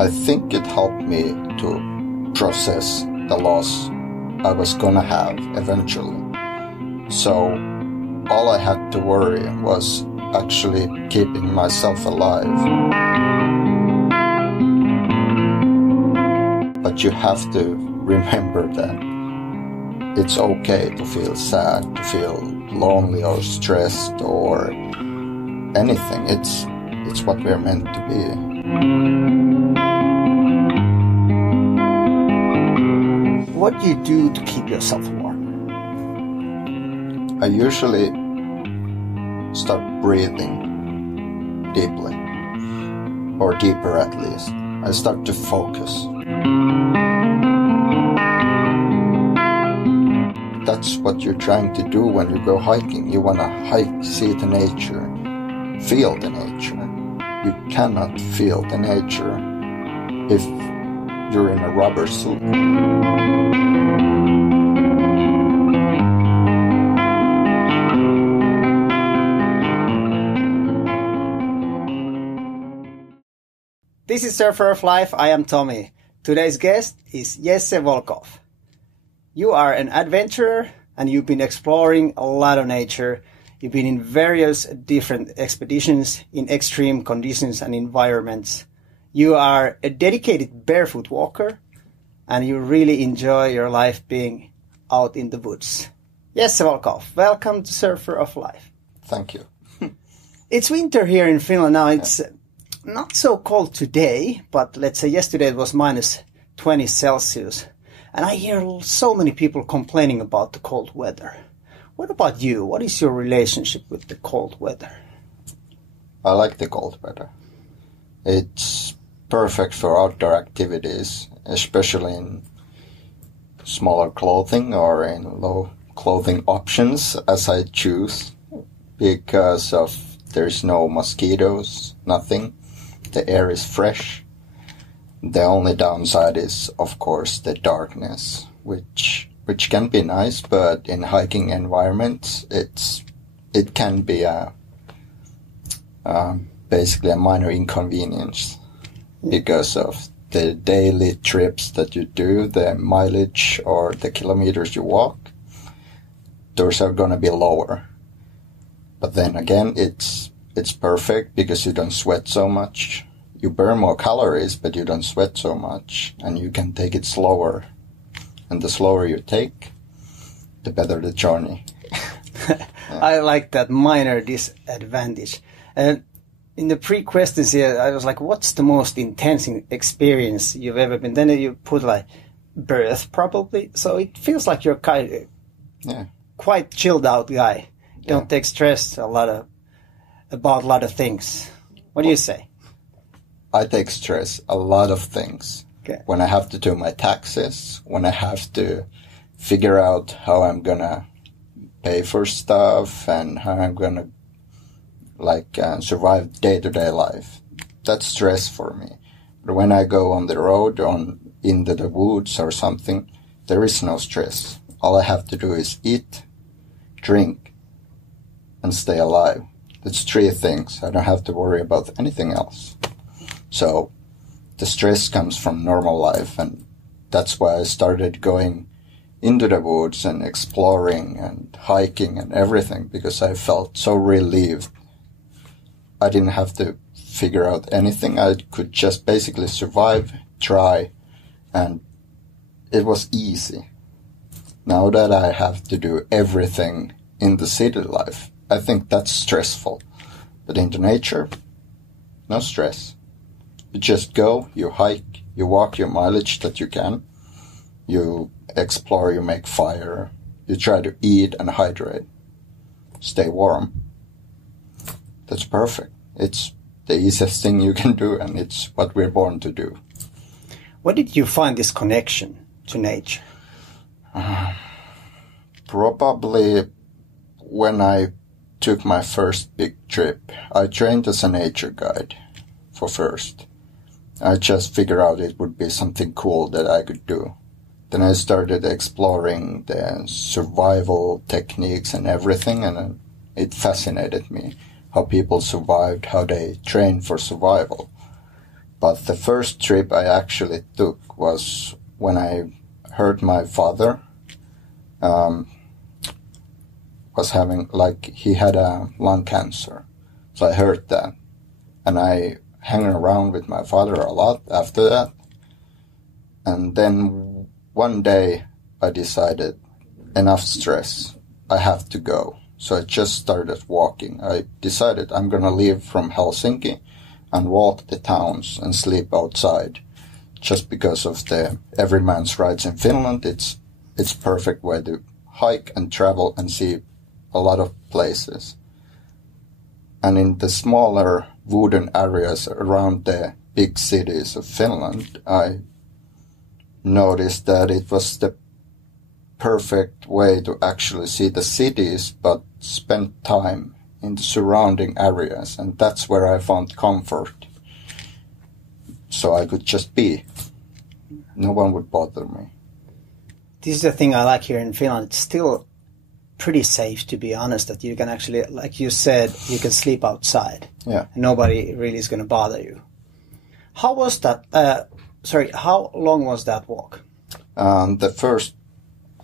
I think it helped me to process the loss I was gonna have eventually. So all I had to worry was actually keeping myself alive. But you have to remember that it's okay to feel sad, to feel lonely or stressed or anything. It's what we're meant to be. What do you do to keep yourself warm? I usually start breathing deeply, or deeper at least. I start to focus. That's what you're trying to do when you go hiking. You want to hike, see the nature, feel the nature. You cannot feel the nature if you're in a rubber suit. This is Surfer of Life. I am Tommy. Today's guest is Jesse Volkoff. You are an adventurer and you've been exploring a lot of nature. You've been in various different expeditions in extreme conditions and environments. You are a dedicated barefoot walker and you really enjoy your life being out in the woods. Jesse Volkoff, welcome to Surfer of Life. Thank you. It's winter here in Finland now. It's not so cold today, but let's say yesterday it was minus 20 Celsius. And I hear so many people complaining about the cold weather. What about you? What is your relationship with the cold weather? I like the cold weather. It's perfect for outdoor activities, especially in smaller clothing or in low clothing options as I choose, because of there's no mosquitoes, nothing. The air is fresh. The only downside is, of course, the darkness, which can be nice, but in hiking environments, it can be basically a minor inconvenience because of the daily trips that you do, the mileage or the kilometers you walk. Those are going to be lower. But then again, it's perfect because you don't sweat so much. You burn more calories, but you don't sweat so much, and you can take it slower. And the slower you take, the better the journey. I like that minor disadvantage. In the pre-questions here, I was like, what's the most intense experience you've ever been? Then you put like birth, probably. So it feels like you're quite chilled out guy. You don't take stress about a lot of things. What do you say? I take stress a lot of things. Okay. When I have to do my taxes, when I have to figure out how I'm gonna pay for stuff and how I'm gonna survive day-to-day life. That's stress for me. But when I go on the road, into the woods or something, there is no stress. All I have to do is eat, drink, and stay alive. That's 3 things. I don't have to worry about anything else. So the stress comes from normal life, and that's why I started going into the woods and exploring and hiking and everything, because I felt so relieved. I didn't have to figure out anything. I could just basically survive, try, and it was easy. Now that I have to do everything in the city life, I think that's stressful. But in the nature, no stress. You just go, you hike, you walk your mileage that you can, you explore, you make fire, you try to eat and hydrate, stay warm. That's perfect. It's the easiest thing you can do, and it's what we're born to do. Where did you find this connection to nature? Probably when I took my first big trip. I trained as a nature guide for first. I just figured out it would be something cool that I could do. Then I started exploring the survival techniques and everything, and it fascinated me how people survived, how they trained for survival. But the first trip I actually took was when I heard my father was having, like, he had a lung cancer. So I heard that. And I hung around with my father a lot after that. And then one day I decided, enough stress, I have to go. So I just started walking. I decided I'm going to leave from Helsinki and walk the towns and sleep outside. Just because of the every man's rights in Finland, it's perfect way to hike and travel and see a lot of places. And in the smaller wooden areas around the big cities of Finland, I noticed that it was the perfect way to actually see the cities, but spend time in the surrounding areas. And that's where I found comfort. So I could just be. No one would bother me. This is the thing I like here in Finland. It's still pretty safe, to be honest, that you can actually, like you said, you can sleep outside. Yeah. And nobody really is going to bother you. How was that? How long was that walk? The first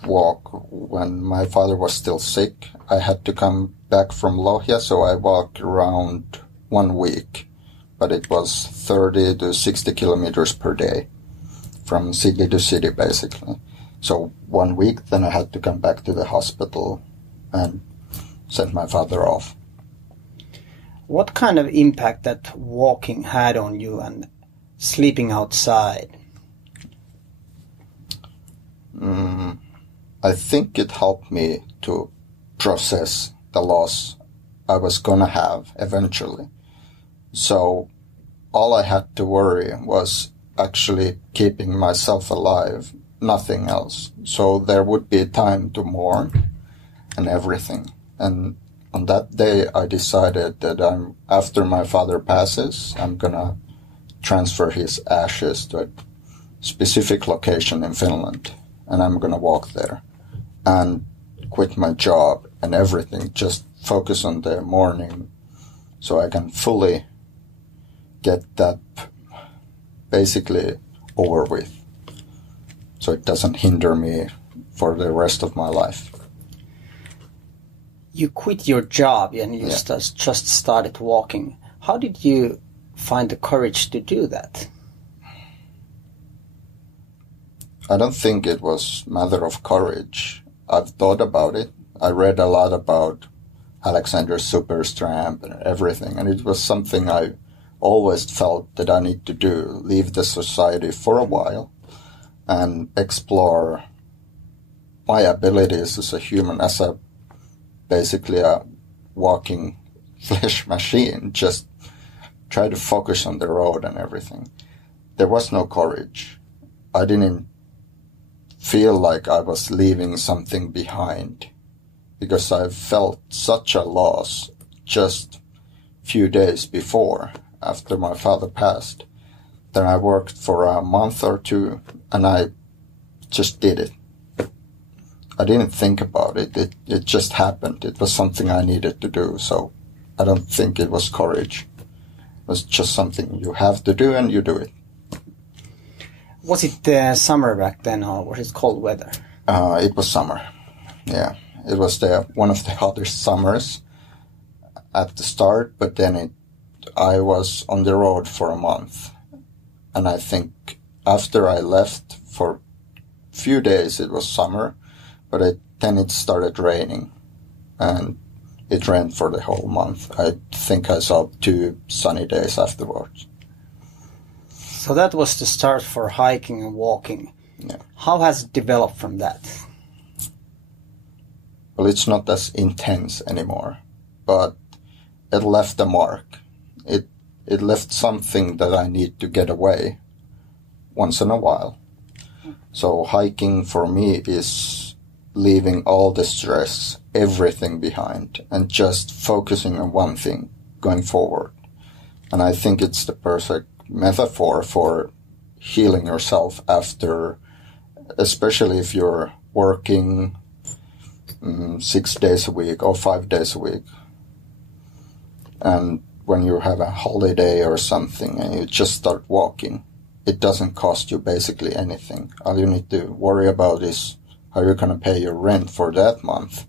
walk, when my father was still sick, I had to come back from Lohja, so I walked around 1 week. But it was 30 to 60 kilometers per day, from city to city, basically. So 1 week, then I had to come back to the hospital and send my father off. What kind of impact that walking had on you and sleeping outside? I think it helped me to process the loss I was going to have eventually. So all I had to worry was actually keeping myself alive, nothing else. So there would be time to mourn and everything. And on that day, I decided that after my father passes, I'm going to transfer his ashes to a specific location in Finland. And I'm going to walk there and quit my job and everything. Just focus on the mourning so I can fully get that basically over with. So it doesn't hinder me for the rest of my life. You quit your job and you just started walking. How did you find the courage to do that? I don't think it was a matter of courage. I've thought about it. I read a lot about Alexander Supertramp and everything, and it was something I always felt that I need to do, leave the society for a while and explore my abilities as a human, as basically a walking flesh machine, just try to focus on the road and everything. There was no courage. I didn't feel like I was leaving something behind because I felt such a loss just few days before, after my father passed. Then I worked for a month or two and I just did it. I didn't think about it. It just happened. It was something I needed to do. So I don't think it was courage. It was just something you have to do and you do it. Was it summer back then or was it cold weather? It was summer. Yeah. It was one of the hottest summers at the start, but then I was on the road for a month. And I think after I left for a few days it was summer, but then it started raining. And it rained for the whole month. I think I saw 2 sunny days afterwards. So that was the start for hiking and walking. Yeah. How has it developed from that? Well, it's not as intense anymore, but it left a mark. It left something that I need to get away once in a while. So hiking for me is leaving all the stress, everything behind, and just focusing on one thing, going forward. And I think it's the perfect metaphor for healing yourself after, especially if you're working 6 days a week or 5 days a week. And when you have a holiday or something and you just start walking. It doesn't cost you basically anything. All you need to worry about is how you're going to pay your rent for that month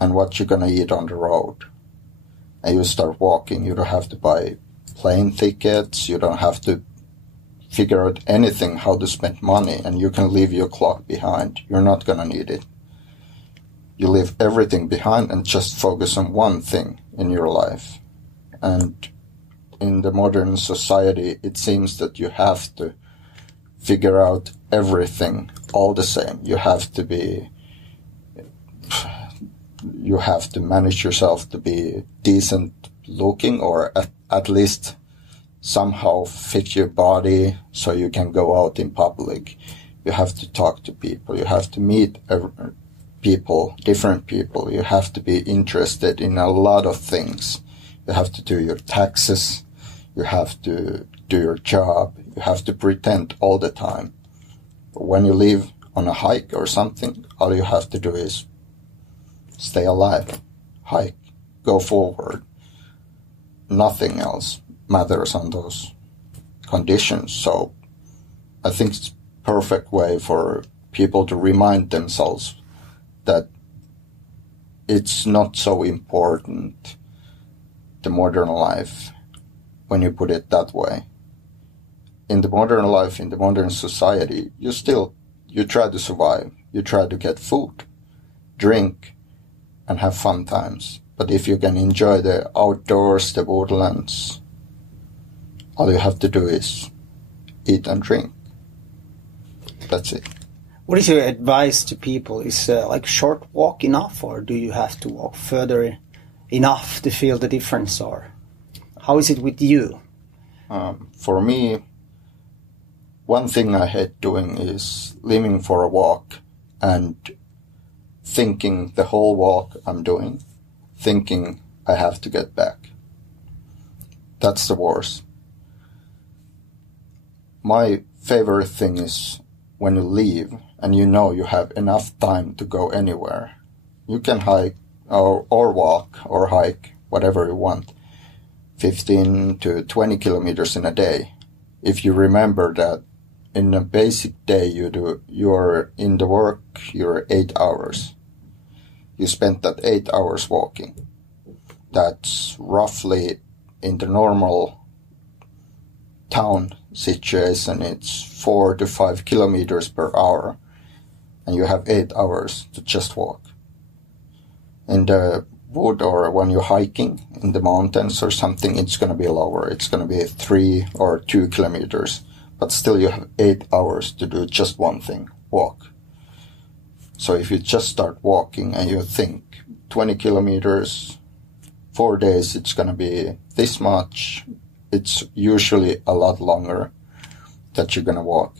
and what you're going to eat on the road. And you start walking. You don't have to buy plane tickets. You don't have to figure out anything how to spend money, and you can leave your clock behind. You're not going to need it. You leave everything behind and just focus on one thing in your life. And in the modern society, it seems that you have to figure out everything all the same. You have to manage yourself to be decent looking, or at least somehow fit your body so you can go out in public. You have to talk to people. You have to meet people, different people. You have to be interested in a lot of things. You have to do your taxes. You have to do your job. You have to pretend all the time. But when you leave on a hike or something, all you have to do is stay alive, hike, go forward. Nothing else matters on those conditions. So I think it's a perfect way for people to remind themselves that it's not so important, the modern life, when you put it that way. In the modern life, in the modern society, you try to survive. You try to get food, drink, and have fun times. But if you can enjoy the outdoors, the woodlands, all you have to do is eat and drink. That's it. What is your advice to people? Is like short walk enough, or do you have to walk further enough to feel the difference, or how is it with you? For me, one thing I hate doing is leaving for a walk and thinking the whole walk I'm doing, thinking I have to get back. That's the worst. My favorite thing is when you leave and you know you have enough time to go anywhere. You can hike or walk or hike, whatever you want, 15 to 20 kilometers in a day. If you remember that in a basic day you're in the work, you're 8 hours. You spent that 8 hours walking. That's roughly, in the normal town situation, it's 4 to 5 kilometers per hour, and you have 8 hours to just walk. In the wood, or when you're hiking in the mountains or something, it's going to be lower. It's going to be 3 or 2 kilometers, but still you have 8 hours to do just one thing, walk. So if you just start walking and you think 20 kilometers, 4 days, it's going to be this much. It's usually a lot longer that you're going to walk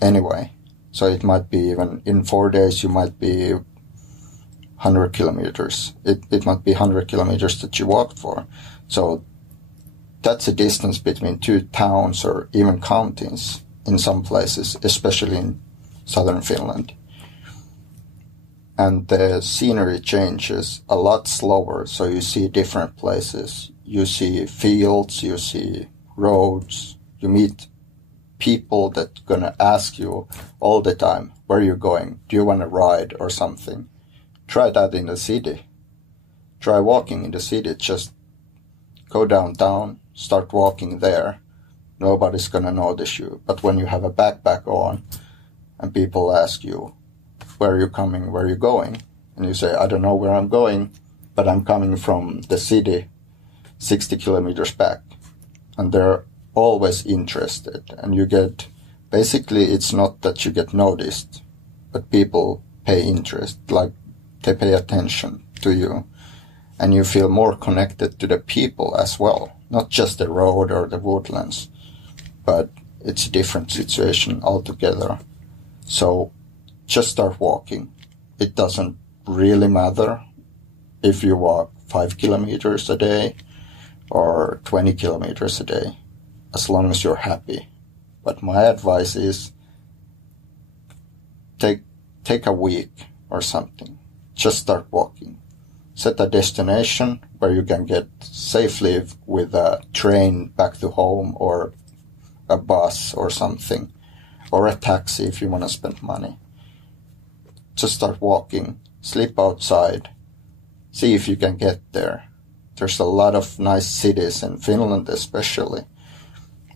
anyway. So it might be even in 4 days, you might be 100 kilometers. It might be 100 kilometers that you walked for. So that's a distance between 2 towns or even counties in some places, especially in southern Finland. And the scenery changes a lot slower, so you see different places. You see fields, you see roads, you meet people that gonna ask you all the time, where are you going? Do you want to ride or something? Try that in the city. Try walking in the city. Just go downtown, start walking there. Nobody's gonna notice you. But when you have a backpack on and people ask you, where are you coming, where are you going? And you say, I don't know where I'm going, but I'm coming from the city 60 kilometers back. And they're always interested. And you get, basically it's not that you get noticed, but people pay interest, like they pay attention to you. And you feel more connected to the people as well, not just the road or the woodlands, but it's a different situation altogether. So just start walking. It doesn't really matter if you walk 5 kilometers a day or 20 kilometers a day, as long as you're happy. But my advice is take a week or something. Just start walking. set a destination where you can get safely with a train back to home, or a bus or something, or a taxi if you want to spend money. Just start walking, sleep outside, see if you can get there. There's a lot of nice cities in Finland especially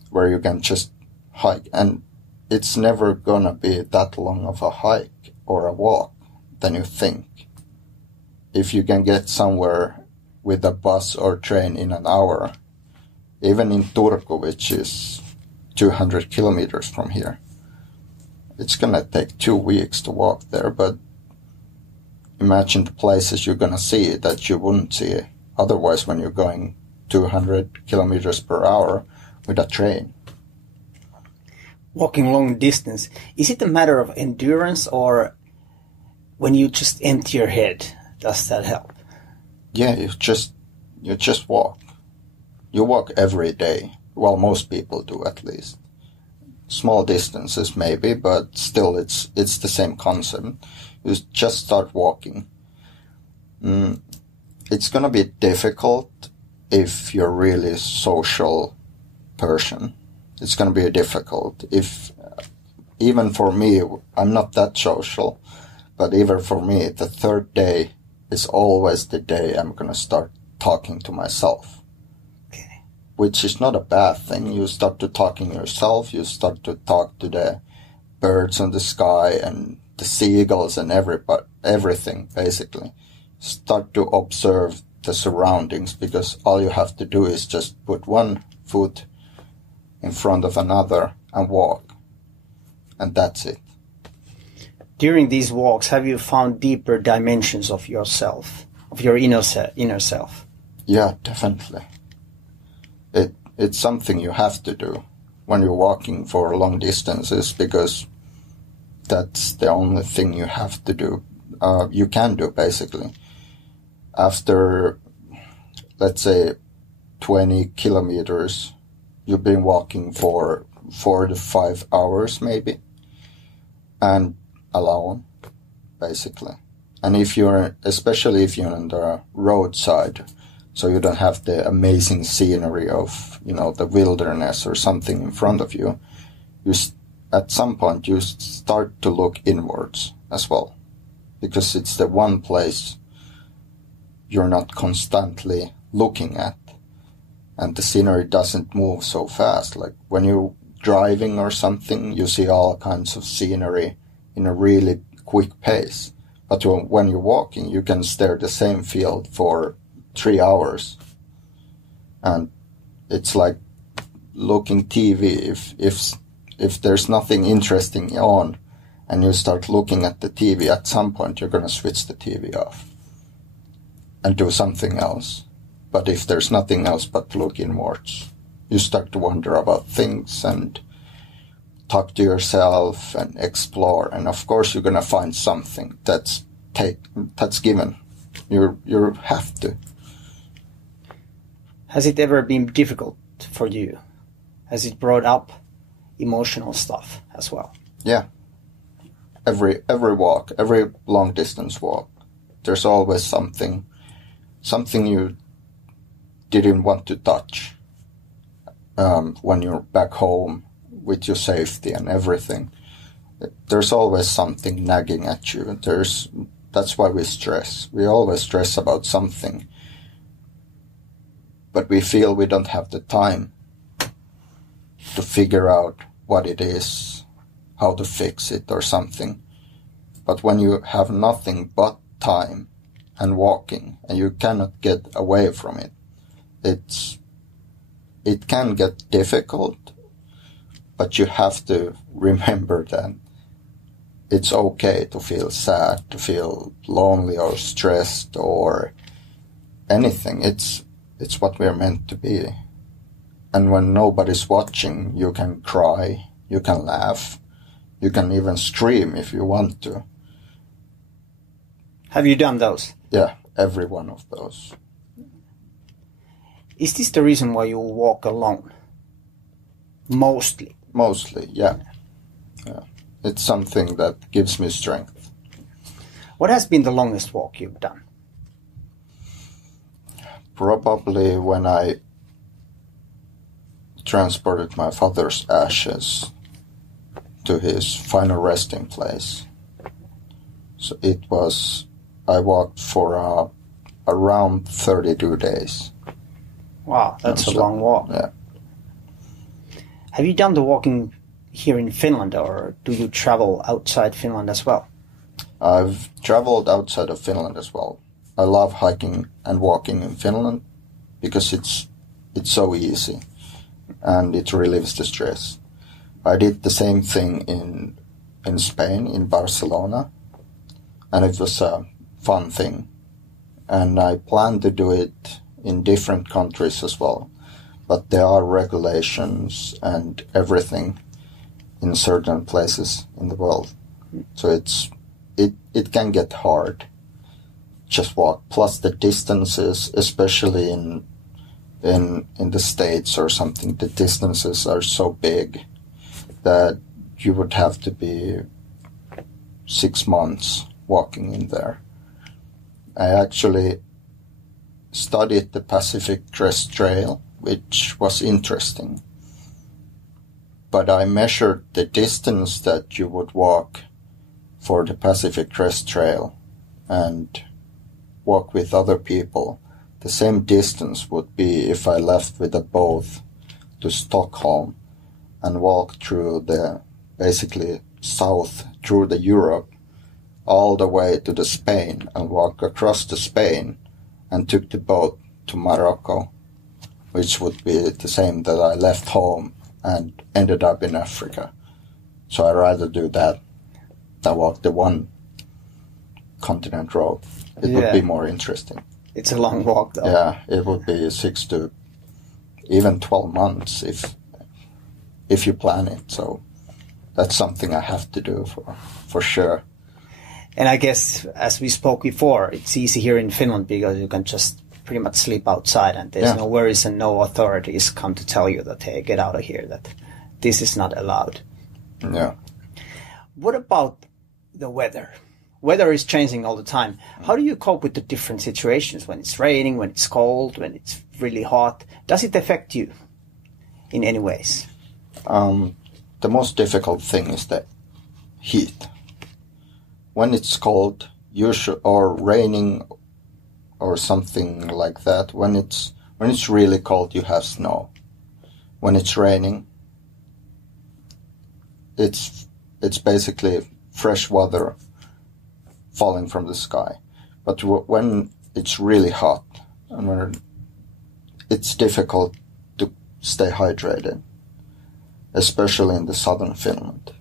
where you can just hike, and it's never gonna be that long of a hike or a walk than you think. If you can get somewhere with a bus or train in an hour, even in Turku, which is 200 kilometers from here, it's gonna take 2 weeks to walk there, but imagine the places you're gonna see that you wouldn't see otherwise when you're going 200 kilometers per hour with a train. Walking long distance, is it a matter of endurance, or when you just empty your head, does that help? Yeah, you just walk. You walk every day. Well, most people do, at least. Small distances maybe, but still it's the same concept. You just start walking. It's gonna be difficult if you're really social person. It's gonna be difficult. Even for me, I'm not that social, but even for me, the third day is always the day I'm gonna start talking to myself. Okay. Which is not a bad thing. You start to talking yourself, you start to talk to the birds in the sky and the seagulls and everything, basically. Start to observe the surroundings, because all you have to do is just put one foot in front of another and walk. And that's it. During these walks, have you found deeper dimensions of yourself, of your inner self? Yeah, definitely. It's something you have to do when you're walking for long distances, because that's the only thing you have to do. You can do, basically. After, let's say, 20 kilometers, you've been walking for 4 to 5 hours maybe, and alone, basically. And especially if you're on the roadside, so you don't have the amazing scenery of, the wilderness or something in front of you, at some point you start to look inwards as well, because it's the one place you're not constantly looking at, and the scenery doesn't move so fast. Like when you're driving or something, you see all kinds of scenery in a really quick pace. But when you're walking, you can stare the same field for 3 hours. And it's like looking TV. If there's nothing interesting on and you start looking at the TV, at some point you're going to switch the TV off and do something else. But if there's nothing else but to look inwards, you start to wonder about things and talk to yourself and explore. And of course you're going to find something that's given. You have to. Has it ever been difficult for you? Has it brought up emotional stuff as well? Yeah. Every walk, every long distance walk, there's always something you didn't want to touch when you're back home with your safety and everything. There's always something nagging at you. That's why we stress. We always stress about something, but we feel we don't have the time to figure out what it is, how to fix it or something. But when you have nothing but time and walking, and you cannot get away from it, it can get difficult, but you have to remember that it's okay to feel sad, to feel lonely or stressed or anything. It's what we're meant to be. And when nobody's watching, you can cry, you can laugh, you can even scream if you want to. Have you done those? Yeah, every one of those. Is this the reason why you walk alone? Mostly? Mostly, yeah. It's something that gives me strength. What has been the longest walk you've done? Probably when I transported my father's ashes to his final resting place. So I walked for around 32 days. Wow, that's a long walk. Yeah. Have you done the walking here in Finland, or do you travel outside Finland as well? I've traveled outside of Finland as well. I love hiking and walking in Finland because it's so easy and it relieves the stress. I did the same thing in Spain, in Barcelona, and it was a fun thing. And I plan to do it in different countries as well. But there are regulations and everything in certain places in the world. So it can get hard. Just walk. Plus the distances, especially in the States or something, the distances are so big that you would have to be 6 months walking in there. I actually studied the Pacific Crest Trail, which was interesting. But I measured the distance that you would walk for the Pacific Crest Trail and walk with other people. The same distance would be if I left with a boat to Stockholm and walked through basically south through the Europe all the way to the Spain and walk across to Spain and took the boat to Morocco, which would be the same that I left home and ended up in Africa. So I'd rather do that than walk the one continent road. It would be more interesting. It's a long walk, though. Yeah, it would be 6 to even 12 months if you plan it. So that's something I have to do for sure. And I guess, as we spoke before, it's easy here in Finland because you can just pretty much sleep outside and there's no worries and no authorities come to tell you that, hey, get out of here, that this is not allowed. Yeah. What about the weather? Weather is changing all the time. How do you cope with the different situations when it's raining, when it's cold, when it's really hot? Does it affect you in any ways? The most difficult thing is the heat. When it's cold, or raining, or something like that, when it's really cold, you have snow. When it's raining, it's basically fresh water falling from the sky. But when it's really hot, and when it's difficult to stay hydrated, especially in the southern Finland.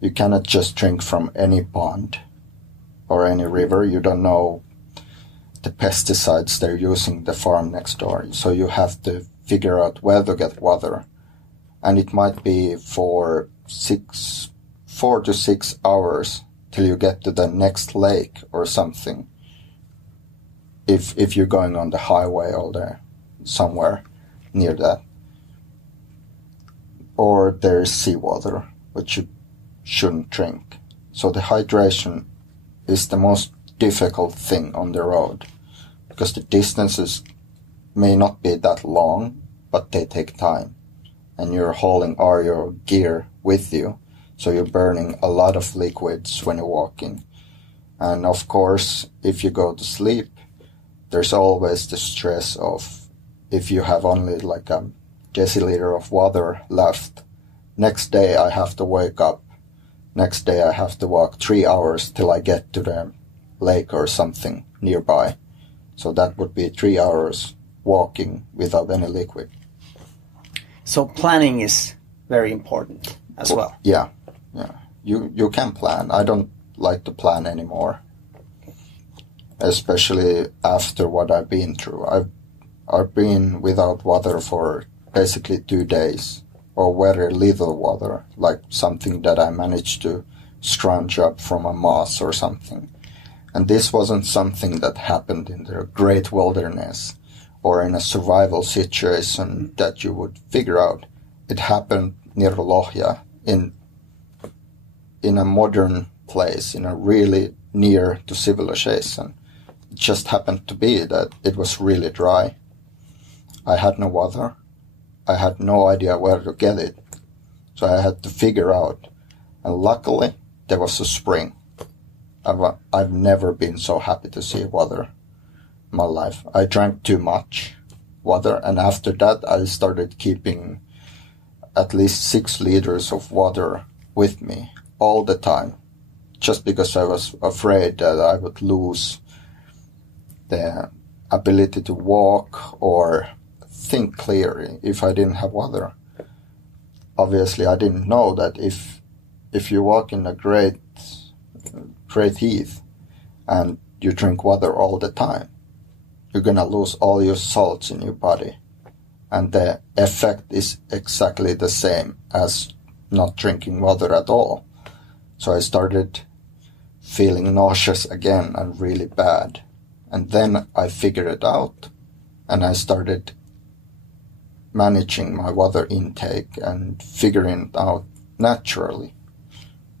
You cannot just drink from any pond or any river. You don't know the pesticides they're using the farm next door. So you have to figure out where to get water. And it might be for 4 to 6 hours till you get to the next lake or something. If you're going on the highway or there, somewhere near that. Or there's seawater, which you shouldn't drink. So the hydration is the most difficult thing on the road because the distances may not be that long, but they take time. And you're hauling all your gear with you, so you're burning a lot of liquids when you're walking. And of course, if you go to sleep, there's always the stress of if you have only like a deciliter of water left, next day I have to wake up. Next day I have to walk 3 hours till I get to the lake or something nearby. So that would be 3 hours walking without any liquid. So planning is very important as well. Yeah. You can plan. I don't like to plan anymore. Especially after what I've been through. I've been without water for basically 2 days. Or very little water, like something that I managed to scrounge up from a moss or something. And this wasn't something that happened in the great wilderness or in a survival situation that you would figure out. It happened near Lohja in a modern place, in a really near to civilization. just happened to be that it was really dry. I had no water. I had no idea where to get it. So I had to figure out. And luckily, there was a spring. I've never been so happy to see water in my life. I drank too much water, and after that I started keeping at least 6 liters of water with me all the time, just because I was afraid that I would lose the ability to walk or think clearly if I didn't have water. Obviously, I didn't know that if you walk in a great heath and you drink water all the time, you're gonna lose all your salts in your body, and the effect is exactly the same as not drinking water at all. So I started feeling nauseous again and really bad, and then I figured it out, and I started managing my water intake and figuring it out naturally.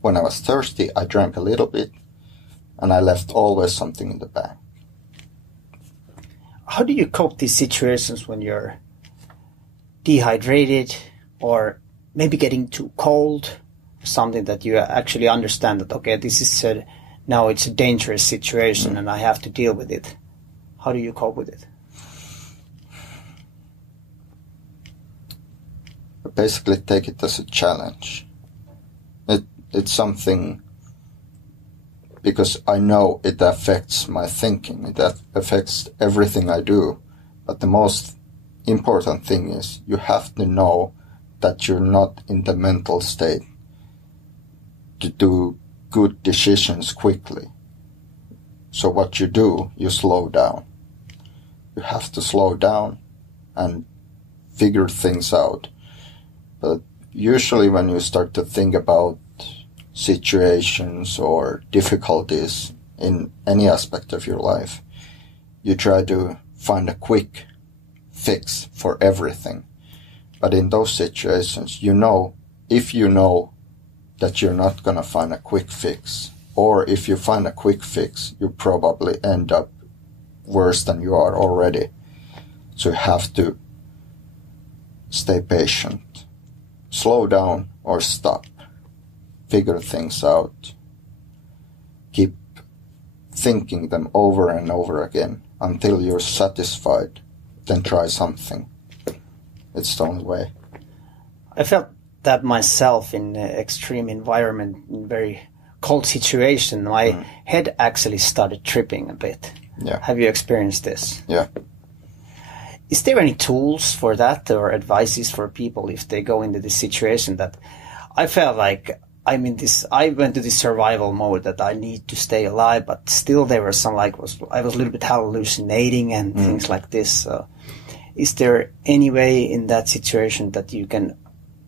When I was thirsty, I drank a little bit, and I left always something in the bag. How do you cope these situations when you're dehydrated or maybe getting too cold? Something that you actually understand that, okay, this is now it's a dangerous situation and I have to deal with it. How do you cope with it? I basically take it as a challenge. It's something, because I know it affects my thinking, it affects everything I do. But the most important thing is you have to know that you're not in the mental state to do good decisions quickly. So what you do, you slow down. You have to slow down and figure things out. But usually when you start to think about situations or difficulties in any aspect of your life, you try to find a quick fix for everything. But in those situations, if you know that you're not going to find a quick fix, or if you find a quick fix, you probably end up worse than you are already. So you have to stay patient, slow down or stop. Figure things out. Keep thinking them over and over again until you're satisfied. Then try something. It's the only way. I felt that myself in extreme environment, in very cold situation. My head actually started tripping a bit. Yeah. Have you experienced this? Yeah. Is there any tools for that or advices for people if they go into this situation that I felt like I went to this survival mode that I need to stay alive, but still there were some I was a little bit hallucinating and things like this. So is there any way in that situation that you can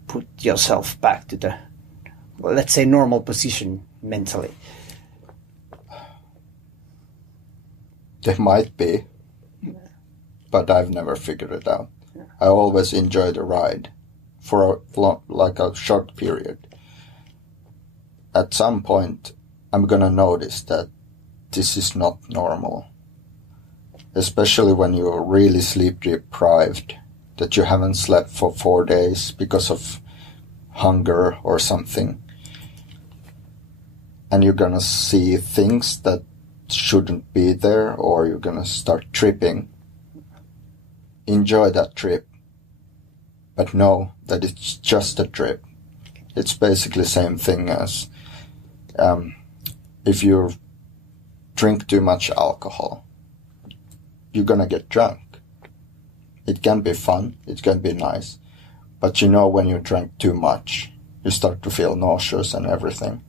put yourself back to the, well, let's say, normal position mentally? There might be, but I've never figured it out. Yeah. I always enjoy the ride for a short period. At some point, I'm gonna notice that this is not normal. Especially when you're really sleep deprived, that you haven't slept for 4 days because of hunger or something. And you're gonna see things that shouldn't be there, or you're gonna start tripping. Enjoy that trip, but know that it's just a trip. It's basically the same thing as if you drink too much alcohol, you're gonna get drunk. It can be fun, it can be nice, but when you drink too much, you start to feel nauseous and everything.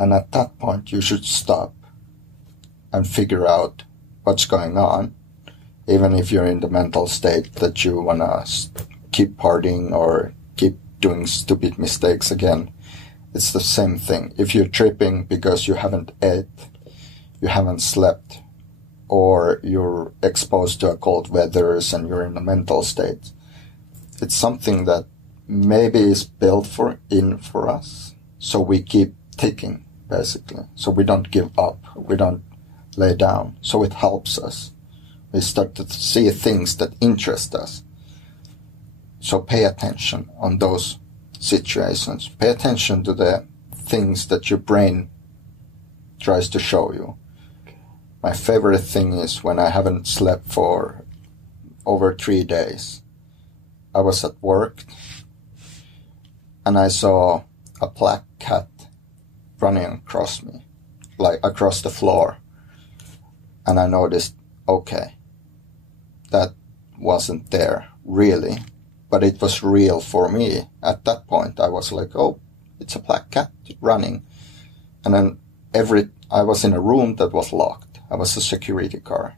And at that point, you should stop and figure out what's going on, even if you're in the mental state that you wanna keep partying or keep doing stupid mistakes again. It's the same thing. If you're tripping because you haven't ate, you haven't slept, or you're exposed to a cold weather and you're in a mental state, it's something that maybe is built for us. So we keep ticking, basically. So we don't give up. We don't lay down. So it helps us. We start to see things that interest us. So pay attention on those situations. Pay attention to the things that your brain tries to show you. My favorite thing is when I haven't slept for over 3 days. I was at work and I saw a black cat running across me, like across the floor. And I noticed, okay, that wasn't there really, but it was real for me. At that point, I was like, oh, it's a black cat running. And then I was in a room that was locked. I was a security guard.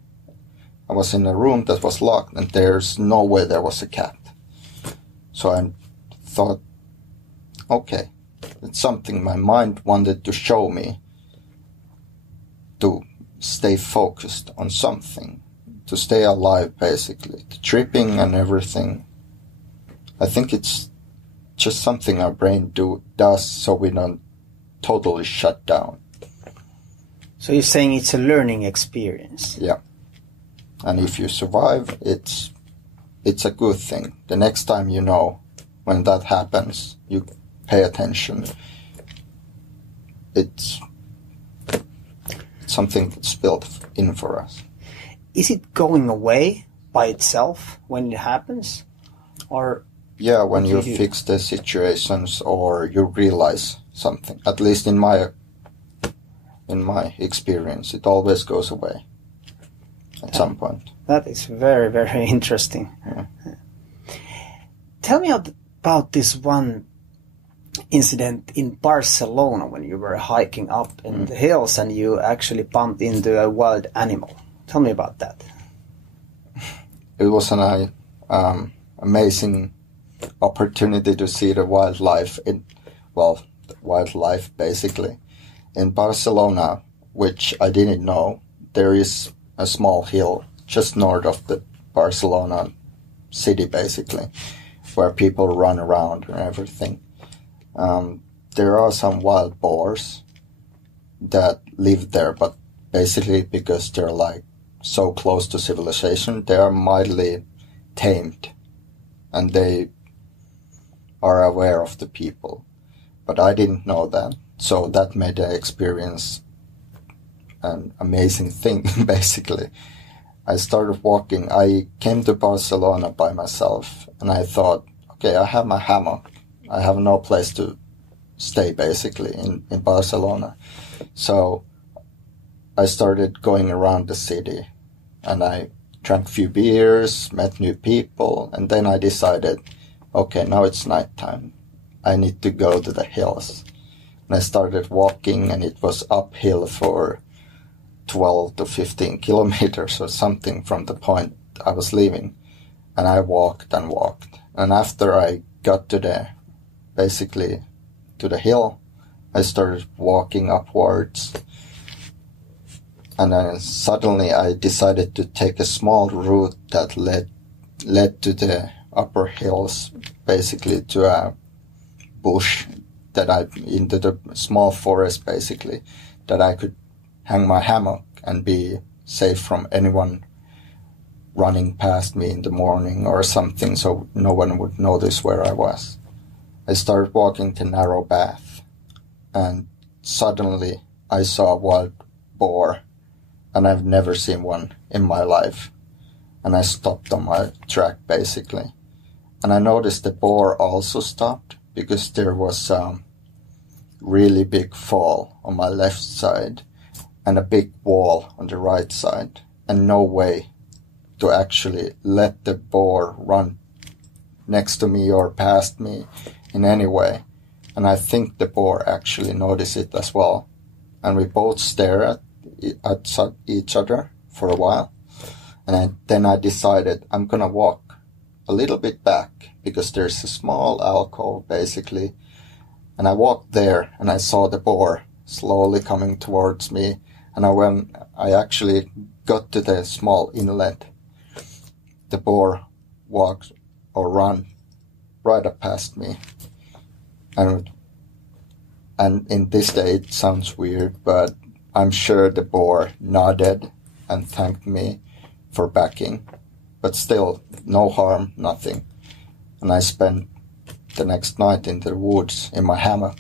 I was in a room that was locked and there's no way there was a cat. So I thought, okay, it's something my mind wanted to show me to stay focused on something, to stay alive basically, the tripping and everything. I think it's just something our brain does so we don't totally shut down. So you're saying it's a learning experience? Yeah. And if you survive, it's a good thing. The next time you know when that happens, you pay attention. It's something that's built in for us. Is it going away by itself when it happens? Or yeah, when you fix the situations or you realize something. At least in my experience, it always goes away at some point. That is very, very interesting. Yeah. Tell me about this one incident in Barcelona when you were hiking up in the hills and you actually bumped into a wild animal. Tell me about that. It was an amazing opportunity to see the wildlife wildlife basically. In Barcelona, which I didn't know, there is a small hill just north of the Barcelona city basically, where people run around and everything. There are some wild boars that live there, but basically because they're like so close to civilization, they are mildly tamed and they are aware of the people. But I didn't know that, so that made the experience an amazing thing basically. I started walking. I came to Barcelona by myself and I thought, okay, I have my hammock. I have no place to stay basically in Barcelona. So I started going around the city and I drank a few beers, met new people, and then I decided, okay, now it's nighttime. I need to go to the hills. And I started walking and it was uphill for 12 to 15 kilometers or something from the point I was leaving. And I walked and walked. And after I got to the hill, I started walking upwards. And then suddenly I decided to take a small route that led to the upper hills, basically to a bush into the small forest basically, that I could hang my hammock and be safe from anyone running past me in the morning or something, so no one would notice where I was. I started walking the narrow path and suddenly I saw a wild boar, and I've never seen one in my life. And I stopped on my track basically. And I noticed the boar also stopped because there was a really big fall on my left side and a big wall on the right side, and no way to actually let the boar run next to me or past me in any way. And I think the boar actually noticed it as well. And we both stared at each other for a while. And then I decided I'm going to walk a little bit back because there's a small alcove basically. And I walked there and I saw the boar slowly coming towards me. And when I actually got to the small inlet, the boar walked or ran right up past me. And in this day it sounds weird, but I'm sure the boar nodded and thanked me for backing, but still, no harm, nothing. And I spent the next night in the woods in my hammock,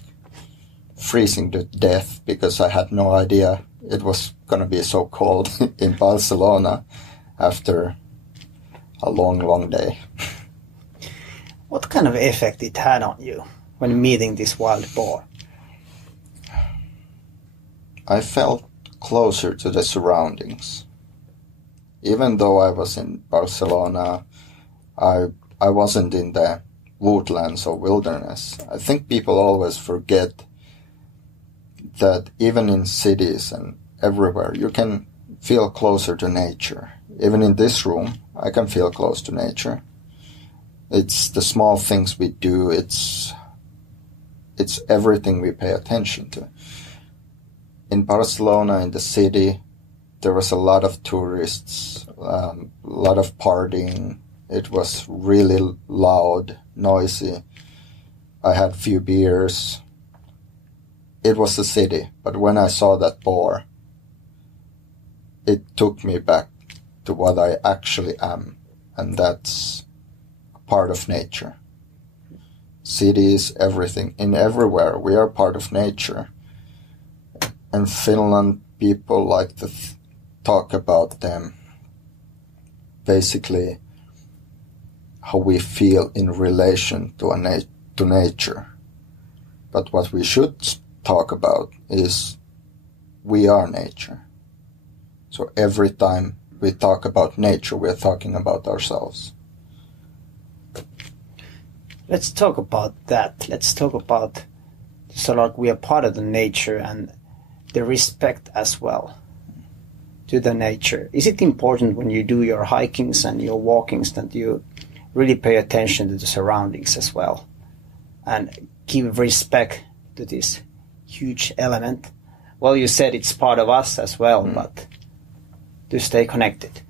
freezing to death because I had no idea it was going to be so cold in Barcelona after a long, long day. What kind of effect it had on you when meeting this wild boar? I felt closer to the surroundings. Even though I was in Barcelona, I wasn't in the woodlands or wilderness. I think people always forget that even in cities and everywhere, you can feel closer to nature. Even in this room, I can feel close to nature. It's the small things we do. It's everything we pay attention to. In Barcelona, in the city, there was a lot of tourists, a lot of partying. It was really loud, noisy. I had few beers. It was a city, but when I saw that boar, it took me back to what I actually am, and that's a part of nature. Cities, everything, in everywhere, we are part of nature. In Finland, people like to talk about them, basically how we feel in relation to nature. But what we should talk about is we are nature. So every time we talk about nature, we're talking about ourselves. Let's talk about that. Let's talk about so like we are part of the nature and the respect as well to the nature. Is it important when you do your hikings and your walkings that you really pay attention to the surroundings as well and give respect to this huge element? Well, you said it's part of us as well, but to stay connected.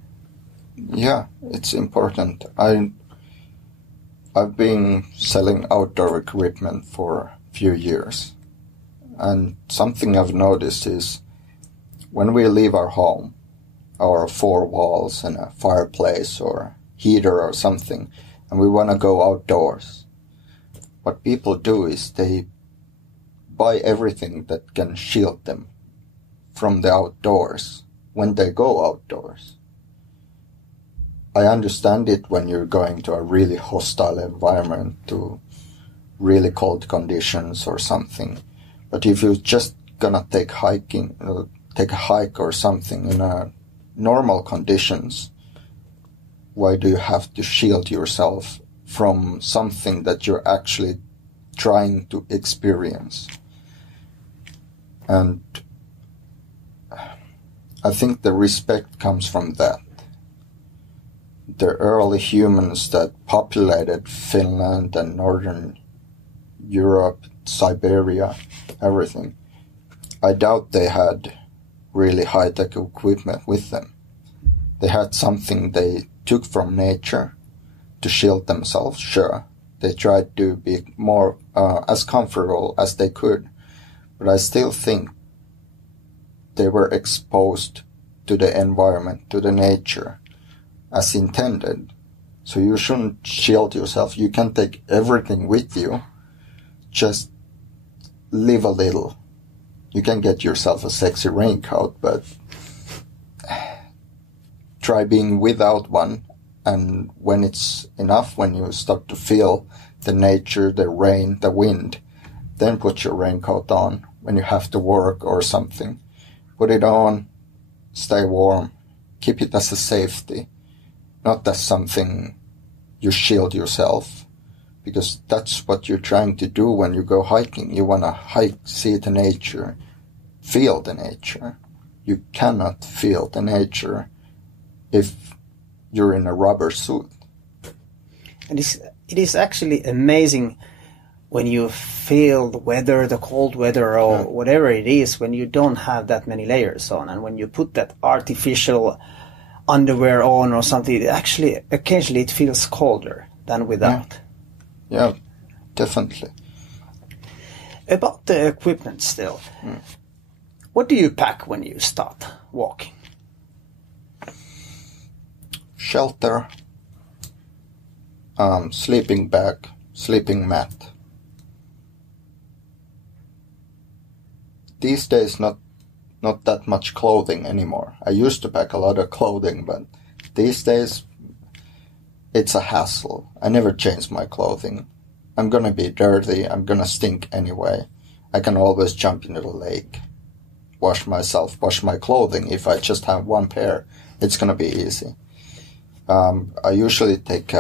Yeah, it's important. I've been selling outdoor equipment for a few years. And something I've noticed is when we leave our home, our four walls and a fireplace or heater or something, and we want to go outdoors, what people do is they buy everything that can shield them from the outdoors when they go outdoors. I understand it when you're going to a really hostile environment, to really cold conditions or something. But if you're just gonna take a hike or something in a normal conditions, why do you have to shield yourself from something that you're actually trying to experience? And I think the respect comes from that. The early humans that populated Finland and Northern Europe, Siberia, everything, I doubt they had really high-tech equipment with them. They had something they took from nature to shield themselves, sure. They tried to be more as comfortable as they could, but I still think they were exposed to the environment, to the nature, as intended. So you shouldn't shield yourself. You can take everything with you. Just live a little. You can get yourself a sexy raincoat, but try being without one. And when it's enough, when you start to feel the nature, the rain, the wind, then put your raincoat on when you have to work or something. Put it on, stay warm, keep it as a safety, not as something you shield yourself, because that's what you're trying to do when you go hiking. You want to hike, see the nature, feel the nature. You cannot feel the nature if you're in a rubber suit. And it is actually amazing when you feel the weather, the cold weather or whatever it is, when you don't have that many layers on, and when you put that artificial underwear on or something, actually occasionally it feels colder than without. Yeah, definitely. About the equipment still. What do you pack when you start walking? Shelter, sleeping bag, sleeping mat. These days, not that much clothing anymore. I used to pack a lot of clothing, but these days, it's a hassle. I never change my clothing. I'm gonna be dirty, I'm gonna stink anyway. I can always jump into the lake, wash myself, wash my clothing. If I just have one pair, it's gonna be easy. I usually take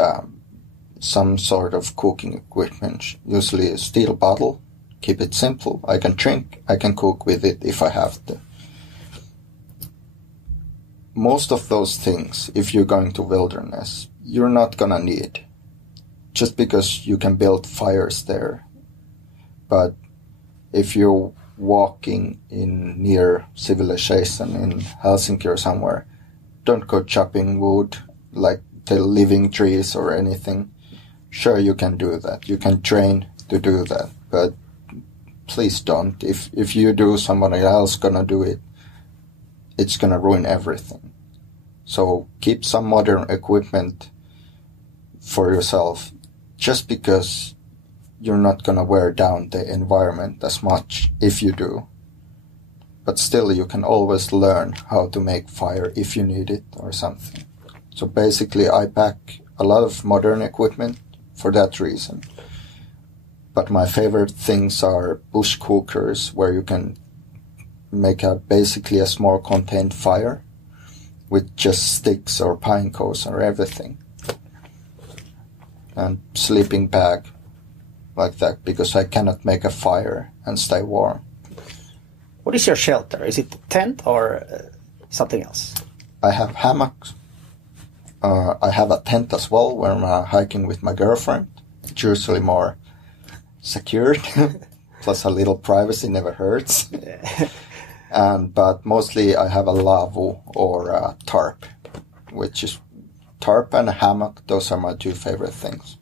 some sort of cooking equipment, usually a steel bottle. Keep it simple. I can drink, I can cook with it if I have to. Most of those things, if you're going to wilderness, you're not gonna need. Just because you can build fires there. But if you're walking in near civilization in Helsinki or somewhere, don't go chopping wood, like the living trees or anything. Sure, you can do that. You can train to do that. But please don't. If you do, somebody else gonna do it. It's gonna ruin everything. So keep some modern equipment for yourself, just because you're not gonna wear down the environment as much if you do. But still, you can always learn how to make fire if you need it or something. So basically, I pack a lot of modern equipment for that reason. But my favorite things are bush cookers, where you can make basically a small contained fire with just sticks or pine cones or everything. And sleeping bag like that, because I cannot make a fire and stay warm. What is your shelter? Is it a tent or something else? I have hammocks. I have a tent as well when I'm hiking with my girlfriend. It's usually more secured, plus a little privacy never hurts. But mostly I have a lavu or a tarp, which is tarp and a hammock. Those are my two favorite things.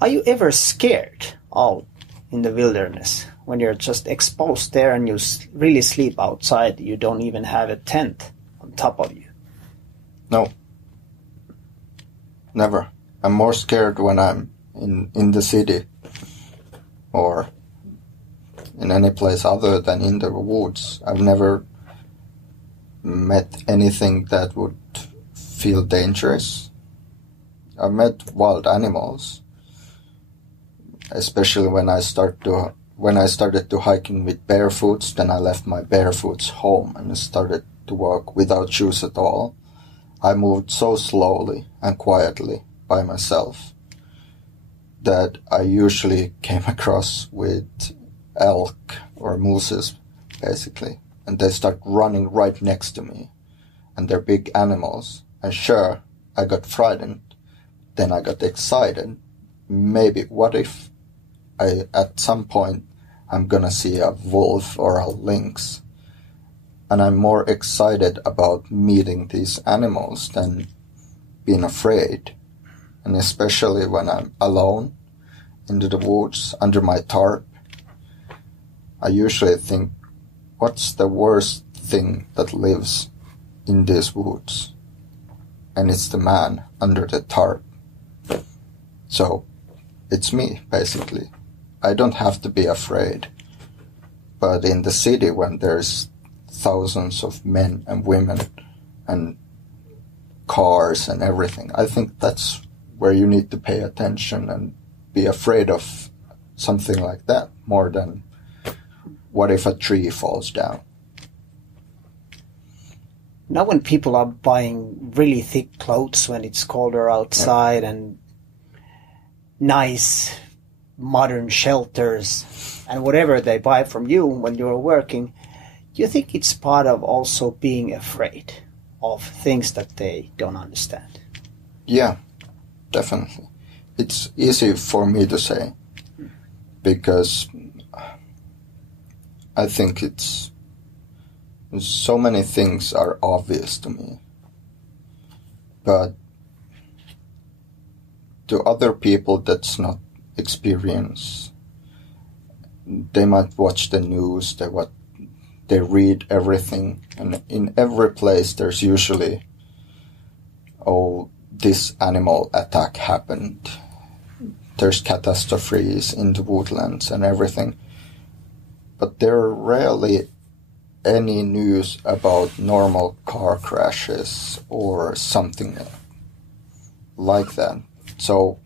Are you ever scared out in the wilderness when you're just exposed there and you really sleep outside? You don't even have a tent on top of you. No. Never. I'm more scared when I'm in the city or in any place other than in the woods. I've never met anything that would feel dangerous. I've met wild animals, especially when I started to hiking with barefoots. Then I left my barefoots home and started to walk without shoes at all. I moved so slowly and quietly by myself that I usually came across with elk or mooses, basically, and they start running right next to me, and they're big animals. And sure, I got frightened. Then I got excited. Maybe, what if at some point I'm gonna see a wolf or a lynx? And I'm more excited about meeting these animals than being afraid. And especially when I'm alone into the woods under my tarp, I usually think, what's the worst thing that lives in these woods? And it's the man under the tarp. So it's me, basically. I don't have to be afraid. But in the city, when there's thousands of men and women and cars and everything, I think that's where you need to pay attention and be afraid of something like that more than what if a tree falls down. Now when people are buying really thick clothes when it's colder outside, and nice modern shelters and whatever they buy from you when you're working, do you think it's part of also being afraid of things that they don't understand? Yeah, definitely. It's easy for me to say because I think so many things are obvious to me. But to other people that's not experience, they might watch the news, they read everything, and in every place there's usually, oh, this animal attack happened. There's catastrophes in the woodlands and everything. But there are rarely any news about normal car crashes or something like that. So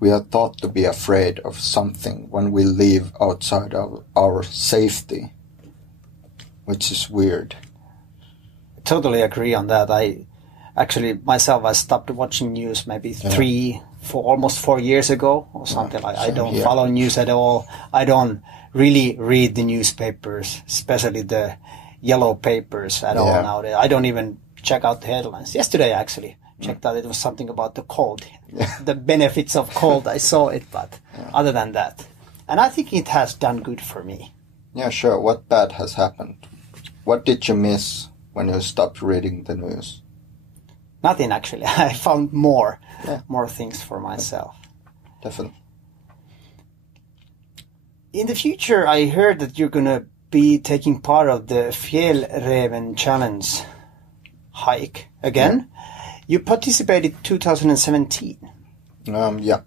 we are taught to be afraid of something when we live outside of our safety, which is weird. Totally agree on that. I stopped watching news maybe almost 4 years ago or something. I don't follow news at all. I don't really read the newspapers, especially the yellow papers at all nowadays. I don't even check out the headlines. Yesterday, actually, checked out it was something about the cold, the benefits of cold. I saw it, but other than that. And I think it has done good for me. Yeah, sure. What bad has happened? What did you miss when you stopped reading the news? Nothing, actually. I found more things for myself. Definitely. In the future, I heard that you're going to be taking part of the Fjällräven Challenge hike again. You participated in 2017. Yeah.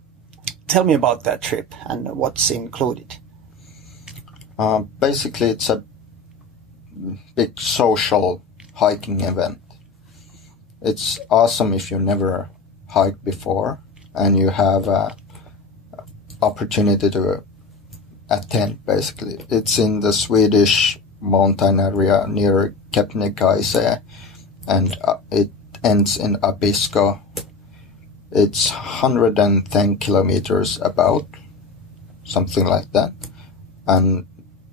Tell me about that trip and what's included. Basically, it's a big social hiking event. It's awesome if you never hiked before and you have an opportunity to attend, basically. It's in the Swedish mountain area near Kebnekaise, and it ends in Abisko. It's 110 kilometers about, something like that. And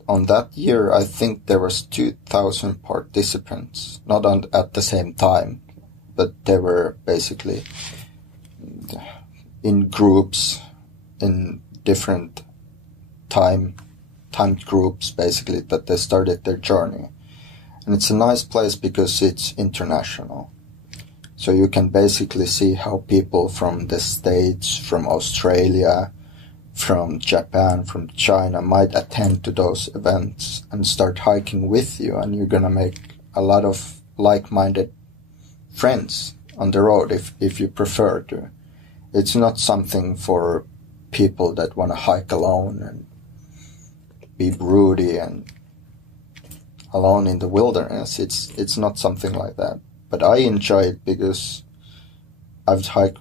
on that year, I think there was 2,000 participants, not at the same time, but they were basically in groups, in different timed groups, basically, that they started their journey. And it's a nice place because it's international. So you can basically see how people from the States, from Australia, from Japan, from China might attend to those events and start hiking with you, and you're gonna make a lot of like-minded friends on the road if you prefer to. It's not something for people that want to hike alone and be broody and alone in the wilderness. It's not something like that. But I enjoy it because I've hiked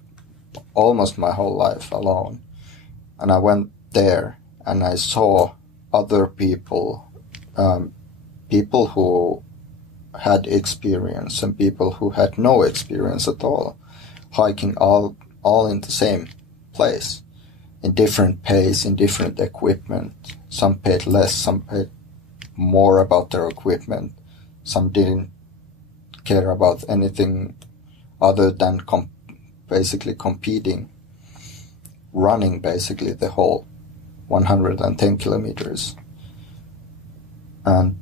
almost my whole life alone. And I went there and I saw other people, people who had experience and people who had no experience at all, hiking all in the same place, in different pace, in different equipment. Some paid less, some paid more about their equipment. Some didn't care about anything other than basically competing, running basically the whole 110 kilometers. And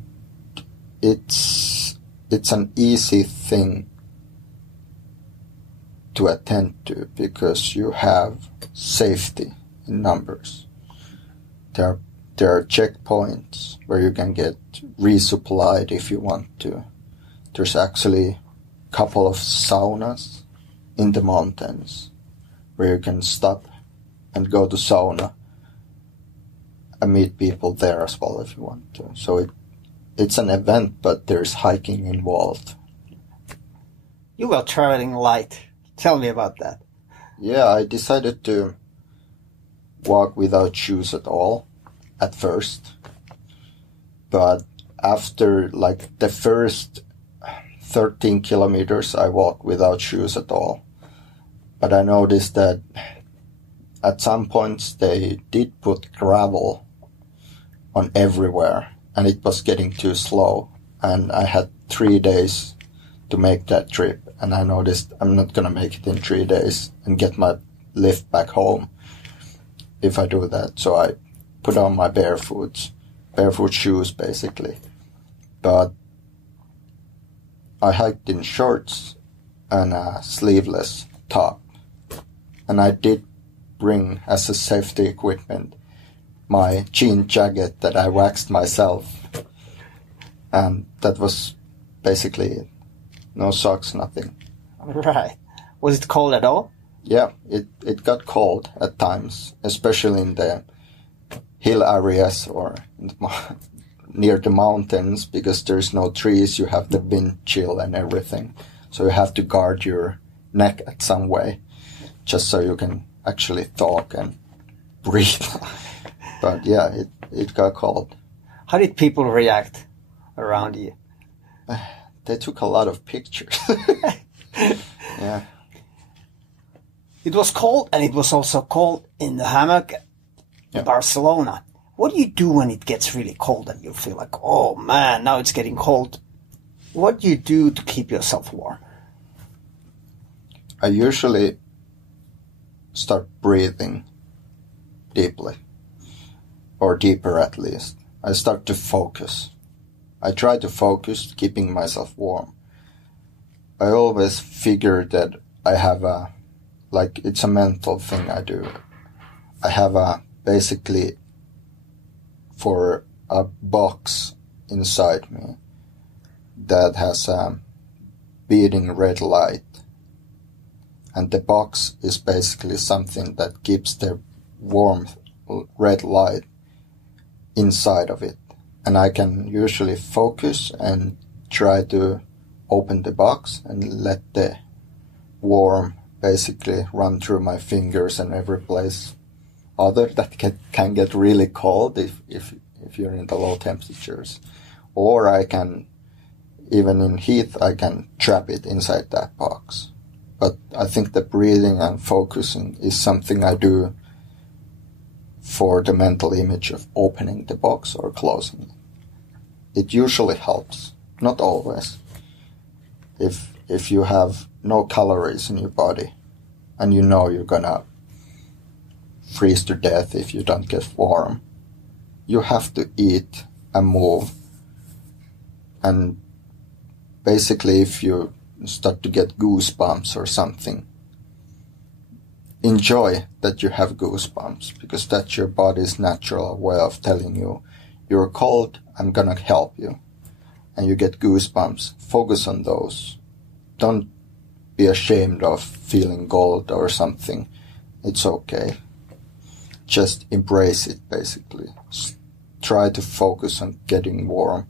it's an easy thing to attend to because you have safety in numbers. There are checkpoints where you can get resupplied if you want to. There's actually a couple of saunas in the mountains where you can stop and go to sauna and meet people there as well if you want to. So it's an event, but there's hiking involved. You were traveling light. Tell me about that. Yeah, I decided to walk without shoes at all at first. But after like the first 13 kilometers, I walked without shoes at all. But I noticed that at some points they did put gravel on everywhere, and it was getting too slow. And I had 3 days to make that trip, and I noticed I'm not going to make it in 3 days and get my lift back home if I do that. So I put on my barefoot shoes basically. But I hiked in shorts and a sleeveless top. And I did bring as a safety equipment my jean jacket that I waxed myself. And that was basically it. No socks, nothing. Right. Was it cold at all? Yeah, it got cold at times, especially in the hill areas or near the mountains, because there's no trees, you have the wind chill and everything. So you have to guard your neck at some way, just so you can actually talk and breathe. But yeah, it got cold. How did people react around you? They took a lot of pictures. Yeah. It was cold, and it was also cold in the hammock in Barcelona. What do you do when it gets really cold and you feel like, oh man, now it's getting cold? What do you do to keep yourself warm? I usually start breathing deeply, or deeper at least. I start to focus. I try to focus, keeping myself warm. I always figure that I have it's a mental thing I do. I have basically for a box inside me that has a beating red light. And the box is basically something that keeps the warm red light inside of it. And I can usually focus and try to open the box and let the warm basically run through my fingers and every place other that can get really cold if you're in the low temperatures. Or I can, even in heat, I can trap it inside that box. But I think the breathing and focusing is something I do for the mental image of opening the box or closing it. It usually helps, not always. If you have no calories in your body and you know you're gonna freeze to death if you don't get warm, you have to eat and move. And basically if you start to get goosebumps or something, enjoy that you have goosebumps, because that's your body's natural way of telling you you're cold, I'm gonna help you. And you get goosebumps. Focus on those. Don't be ashamed of feeling cold or something. It's okay. Just embrace it, basically. Try to focus on getting warm.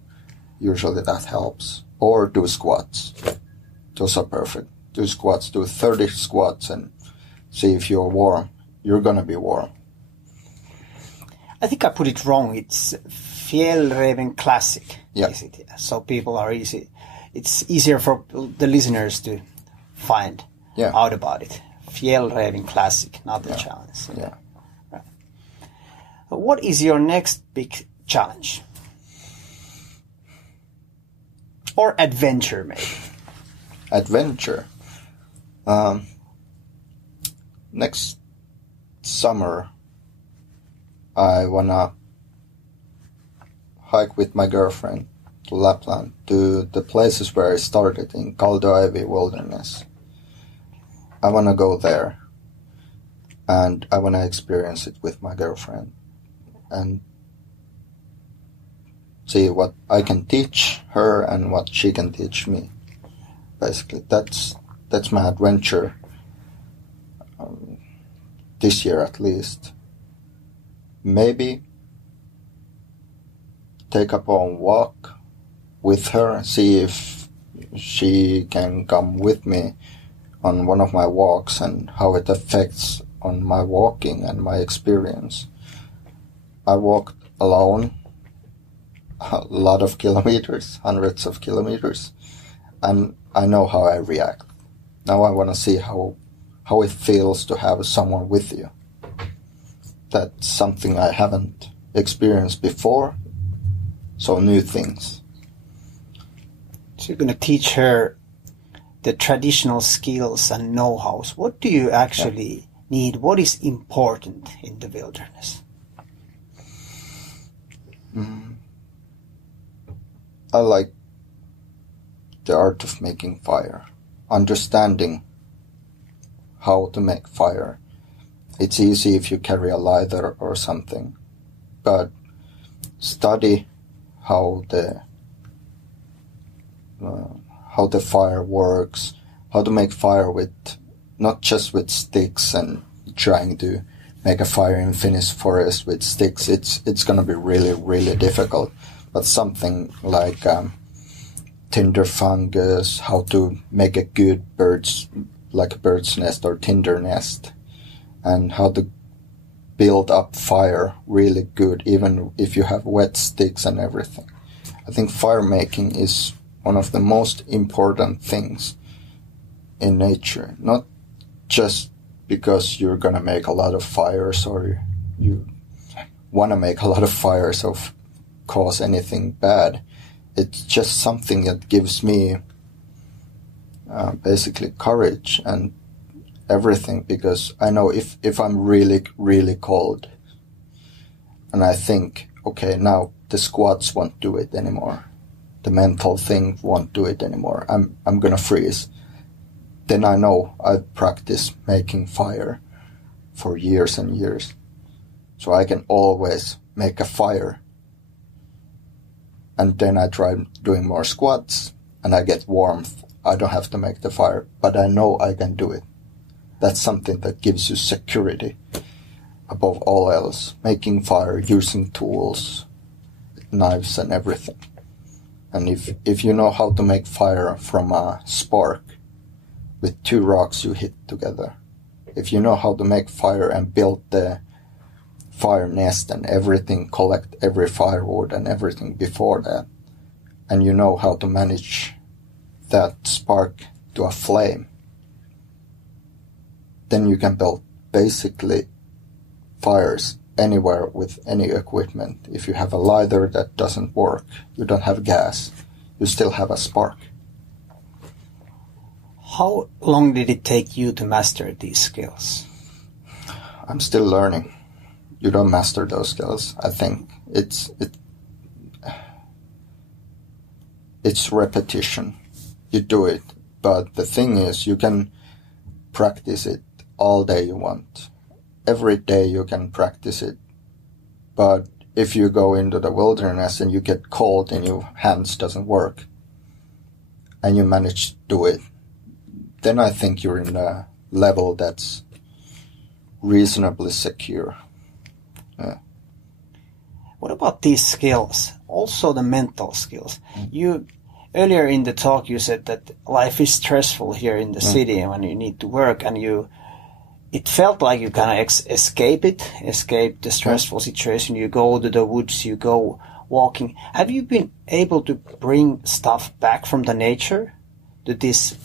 Usually that helps. Or do squats. Those are perfect. Do squats. Do 30 squats and see if you're warm. You're gonna be warm. I think I put it wrong. It's Fjällräven Classic. Yeah. Is it? So people are easy. It's easier for the listeners to find out about it. Fjällräven Classic, not the challenge. Yeah. Right. What is your next big challenge? Or adventure, maybe? Adventure. Next summer, I wanna hike with my girlfriend to Lapland, to the places where I started in Kaldoivy Wilderness. I wanna go there, and I wanna experience it with my girlfriend, and see what I can teach her and what she can teach me. Basically, that's my adventure. This year at least. Maybe take up a walk with her and see if she can come with me on one of my walks and how it affects on my walking and my experience. I walked alone a lot of kilometers, hundreds of kilometers, and I know how I react. Now I want to see how it feels to have someone with you. That's something I haven't experienced before, so new things. So you're going to teach her the traditional skills and know-hows. What do you actually need? What is important in the wilderness? I like the art of making fire, understanding how to make fire. It's easy if you carry a lighter or something, but study how the fire works, how to make fire with, not just with sticks and trying to make a fire in Finnish forest with sticks. It's going to be really, really difficult. But something like tinder fungus, how to make a good bird's nest or tinder nest, and how to build up fire really good, even if you have wet sticks and everything. I think fire making is one of the most important things in nature, not just because you're going to make a lot of fires or you want to make a lot of fires or cause anything bad. It's just something that gives me basically courage and everything, because I know if I'm really, really cold and I think, okay, now the squats won't do it anymore, the mental thing won't do it anymore, I'm gonna freeze, then I know I've practiced making fire for years and years, so I can always make a fire. And then I try doing more squats and I get warmth. I don't have to make the fire, but I know I can do it. That's something that gives you security above all else. Making fire, using tools, knives and everything. And if you know how to make fire from a spark with 2 rocks you hit together, if you know how to make fire and build the fire nest and everything, collect every firewood and everything before that, and you know how to manage that spark to a flame, then you can build basically fires anywhere with any equipment. If you have a lighter that doesn't work, you don't have gas, you still have a spark. How long did it take you to master these skills? I'm still learning. You don't master those skills. I think it's repetition. You do it, but the thing is, you can practice it all day you want. Every day you can practice it. But if you go into the wilderness and you get cold and your hands doesn't work, and you manage to do it, then I think you're in a level that's reasonably secure. Yeah. What about these skills? Also the mental skills. You earlier in the talk you said that life is stressful here in the city and when you need to work, and it felt like you kind of escape the stressful situation. You go to the woods, you go walking. Have you been able to bring stuff back from the nature to this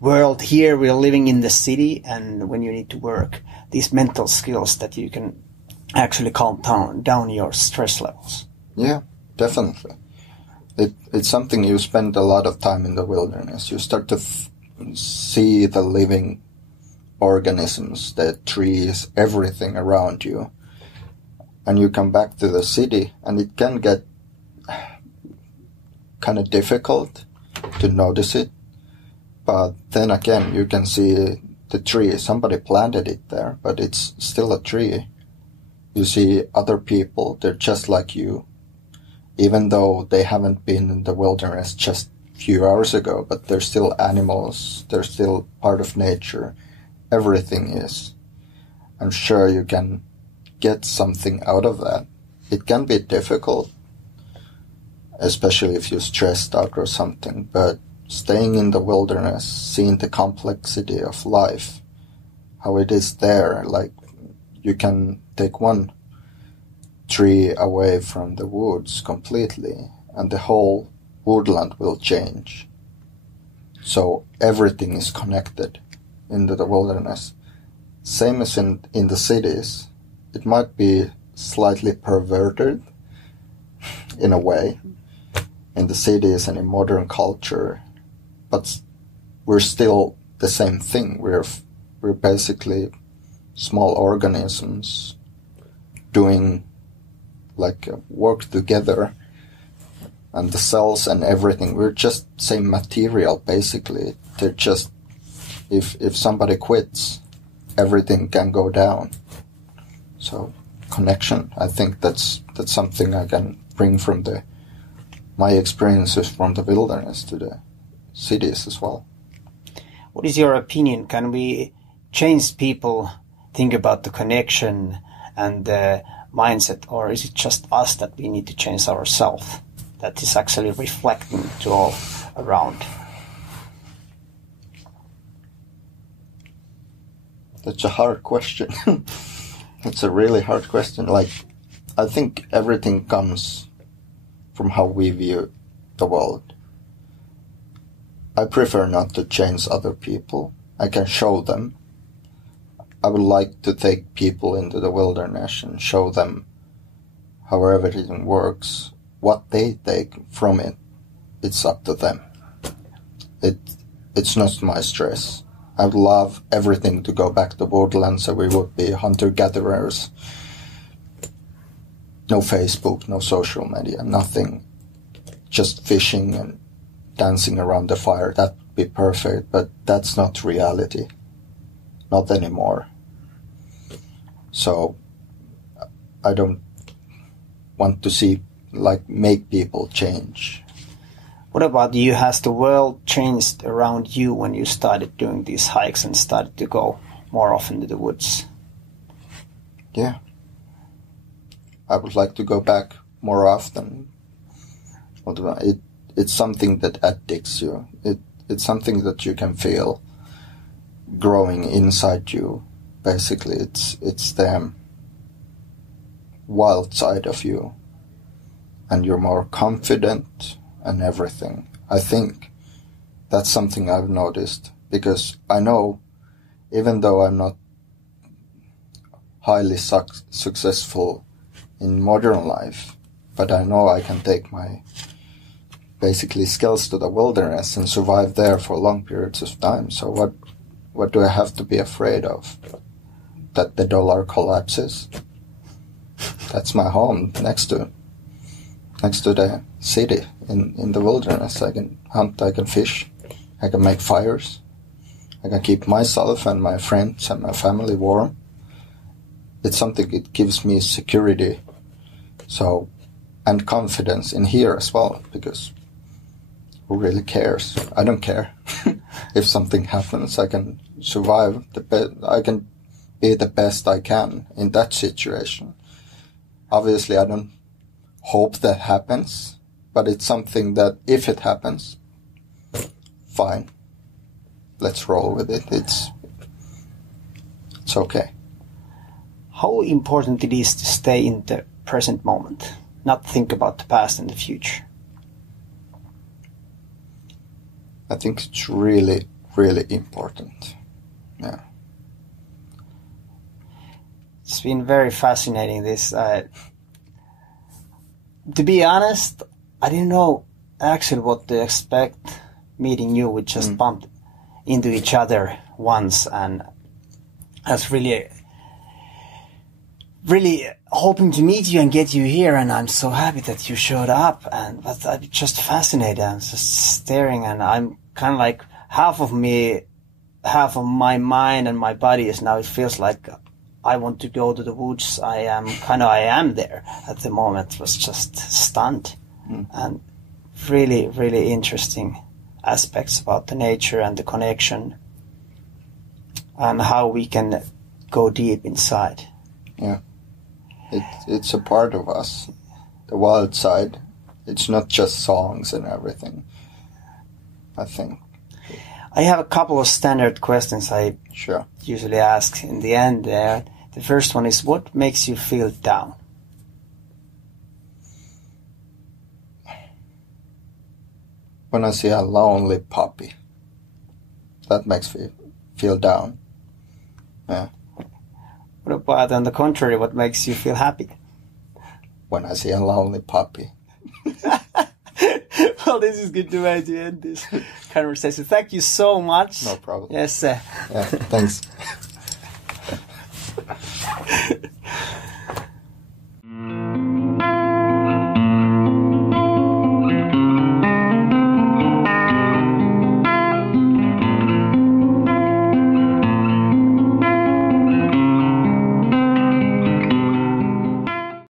world here? We're living in the city, and when you need to work, these mental skills that you can actually calm down your stress levels. Yeah, definitely. It's something you spend a lot of time in the wilderness. You start to see the living organisms, the trees, everything around you. And you come back to the city and it can get kind of difficult to notice it. But then again, you can see the tree. Somebody planted it there, but it's still a tree. You see other people, they're just like you, even though they haven't been in the wilderness just a few hours ago, but they're still animals, they're still part of nature. Everything is. I'm sure you can get something out of that. It can be difficult, especially if you're stressed out or something, but staying in the wilderness, seeing the complexity of life, how it is there, like you can take one tree away from the woods completely and the whole woodland will change. So everything is connected into the wilderness. Same as in the cities. It might be slightly perverted in a way in the cities and in modern culture, but we're still the same thing. We're basically small organisms doing like work together, and the cells and everything, we're just same material basically. They're just, if somebody quits, everything can go down. So connection. I think that's something I can bring from my experiences from the wilderness to the cities as well. What is your opinion? Can we change people think about the connection and the mindset, or is it just us that we need to change ourselves that is actually reflecting to all around? That's a hard question. It's a really hard question. Like, I think everything comes from how we view the world. I prefer not to change other people. I can show them. I would like to take people into the wilderness and show them how everything works. What they take from it, it's up to them. It's not my stress. I would love everything to go back to woodland, so we would be hunter-gatherers. No Facebook, no social media, nothing. Just fishing and dancing around the fire. That would be perfect, but that's not reality. Not anymore. So I don't want to make people change. What about you? Has the world changed around you when you started doing these hikes and started to go more often to the woods? Yeah. I would like to go back more often. It's something that addicts you. It's something that you can feel growing inside you. Basically, it's the wild side of you. And you're more confident and everything. I think that's something I've noticed, because I know, even though I'm not highly successful in modern life, but I know I can take my basically skills to the wilderness and survive there for long periods of time. So what do I have to be afraid of? That the dollar collapses? That's my home next to the city in the wilderness. I can hunt, I can fish, I can make fires, I can keep myself and my friends and my family warm. It's something, it gives me security, and confidence in here as well, because who really cares? I don't care. If something happens, I can survive I can be the best I can in that situation. Obviously, I don't hope that happens, but it's something that if it happens, fine. Let's roll with it. It's okay. How important it is to stay in the present moment, not think about the past and the future? I think it's really, really important. Yeah. It's been very fascinating, this. To be honest, I didn't know actually what to expect meeting you. We just bumped into each other once, and I was really hoping to meet you and get you here, and I'm so happy that you showed up. But I'm just fascinated. I'm just staring, and I'm kind of like half of my mind and my body is now. It feels like I want to go to the woods. I am there at the moment. Was just stunned, and really, really interesting aspects about the nature and the connection, and how we can go deep inside. Yeah. It's a part of us, the wild side. It's not just songs and everything, I think. I have a couple of standard questions I usually ask in the end. The first one is, what makes you feel down? When I see a lonely puppy, that makes me feel down. Yeah. What about, on the contrary, what makes you feel happy? When I see a lonely puppy. Well, this is good way to end this conversation. Thank you so much. No problem. Yes. Yeah, thanks.